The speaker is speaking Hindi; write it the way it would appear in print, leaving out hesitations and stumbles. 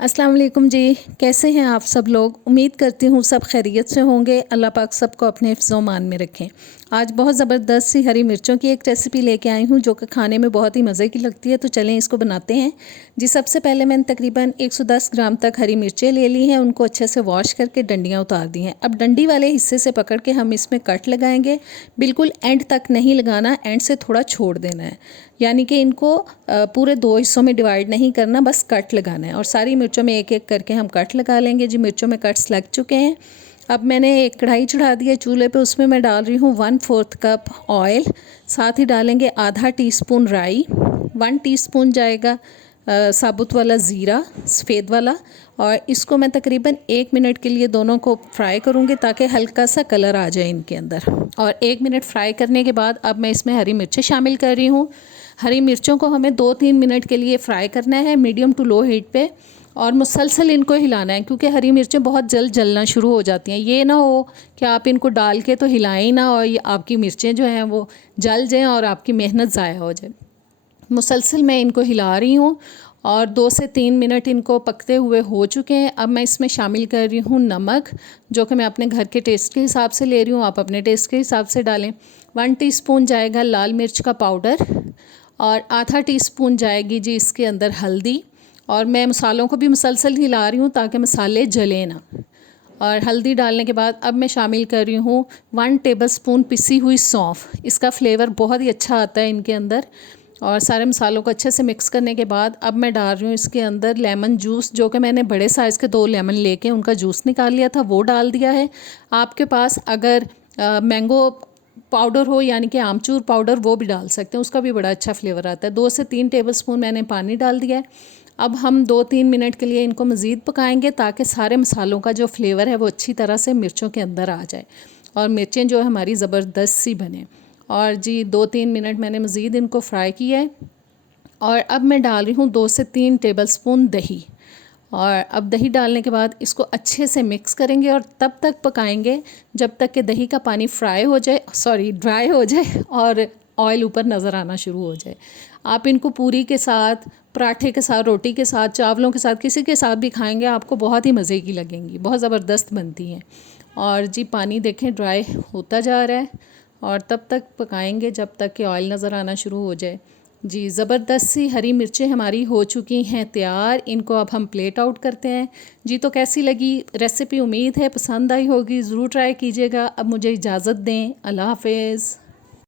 अस्सलाम वालेकुम जी। कैसे हैं आप सब लोग? उम्मीद करती हूँ सब खैरियत से होंगे। अल्लाह पाक सबको अपने हिफ्ज़ मान में रखें। आज बहुत ज़बरदस्त सी हरी मिर्चों की एक रेसिपी लेके आई हूँ जो कि खाने में बहुत ही मज़े की लगती है। तो चलें इसको बनाते हैं जी। सबसे पहले मैंने तकरीबन 110 ग्राम तक हरी मिर्चें ले ली हैं। उनको अच्छे से वॉश करके डंडियाँ उतार दी हैं। अब डंडी वाले हिस्से से पकड़ के हम इसमें कट लगाएंगे। बिल्कुल एंड तक नहीं लगाना, एंड से थोड़ा छोड़ देना है, यानी कि इनको पूरे दो हिस्सों में डिवाइड नहीं करना, बस कट लगाना है। और सारी मिर्चों में एक एक करके हम कट लगा लेंगे जी। मिर्चों में कट्स लग चुके हैं। अब मैंने एक कढ़ाई चढ़ा दी है चूल्हे पे। उसमें मैं डाल रही हूँ 1/4 कप ऑयल। साथ ही डालेंगे आधा टीस्पून राई, 1 टीस्पून जाएगा साबुत वाला ज़ीरा, सफ़ेद वाला। और इसको मैं तकरीबन 1 मिनट के लिए दोनों को फ्राई करूँगी ताकि हल्का सा कलर आ जाए इनके अंदर। और 1 मिनट फ्राई करने के बाद अब मैं इसमें हरी मिर्चें शामिल कर रही हूँ। हरी मिर्चों को हमें 2-3 मिनट के लिए फ्राई करना है मीडियम टू लो हीट पे, और मुसलसल इनको हिलाना है क्योंकि हरी मिर्चें बहुत जल्द जलना शुरू हो जाती हैं। ये ना हो कि आप इनको डाल के तो हिलाएं ही ना और ये आपकी मिर्चें जो हैं वो जल जाएं और आपकी मेहनत ज़ाया हो जाए। मुसलसल मैं इनको हिला रही हूँ और 2 से 3 मिनट इनको पकते हुए हो चुके हैं। अब मैं इसमें शामिल कर रही हूँ नमक, जो कि मैं अपने घर के टेस्ट के हिसाब से ले रही हूँ, आप अपने टेस्ट के हिसाब से डालें। 1 टीस्पून जाएगा लाल मिर्च का पाउडर और आधा टीस्पून जाएगी जी इसके अंदर हल्दी। और मैं मसालों को भी मुसलसल हिला रही हूँ ताकि मसाले जले ना। और हल्दी डालने के बाद अब मैं शामिल कर रही हूँ 1 टेबलस्पून पिसी हुई सौंफ। इसका फ्लेवर बहुत ही अच्छा आता है इनके अंदर। और सारे मसालों को अच्छे से मिक्स करने के बाद अब मैं डाल रही हूँ इसके अंदर लेमन जूस, जो कि मैंने बड़े साइज़ के 2 लेमन लेके उनका जूस निकाल लिया था, वो डाल दिया है। आपके पास अगर मैंगो पाउडर हो यानी कि आमचूर पाउडर, वो भी डाल सकते हैं, उसका भी बड़ा अच्छा फ्लेवर आता है। 2 से 3 टेबलस्पून मैंने पानी डाल दिया है। अब हम 2-3 मिनट के लिए इनको मज़ीद पकाएंगे ताकि सारे मसालों का जो फ्लेवर है वो अच्छी तरह से मिर्चों के अंदर आ जाए और मिर्चें जो हमारी ज़बरदस्त सी बने। और जी 2-3 मिनट मैंने मज़ीद इनको फ्राई किया है। और अब मैं डाल रही हूँ 2 से 3 टेबलस्पून दही। और अब दही डालने के बाद इसको अच्छे से मिक्स करेंगे और तब तक पकाएंगे जब तक कि दही का पानी ड्राई हो जाए और ऑयल ऊपर नज़र आना शुरू हो जाए। आप इनको पूरी के साथ, पराठे के साथ, रोटी के साथ, चावलों के साथ, किसी के साथ भी खाएंगे आपको बहुत ही मज़े की लगेंगी, बहुत ज़बरदस्त बनती हैं। और जी पानी देखें ड्राई होता जा रहा है और तब तक पकाएंगे जब तक कि ऑयल नज़र आना शुरू हो जाए। जी ज़बरदस्त सी हरी मिर्चें हमारी हो चुकी हैं तैयार। इनको अब हम प्लेट आउट करते हैं जी। तो कैसी लगी रेसिपी? उम्मीद है पसंद आई होगी, ज़रूर ट्राई कीजिएगा। अब मुझे इजाज़त दें, अल्लाह हाफ़िज़।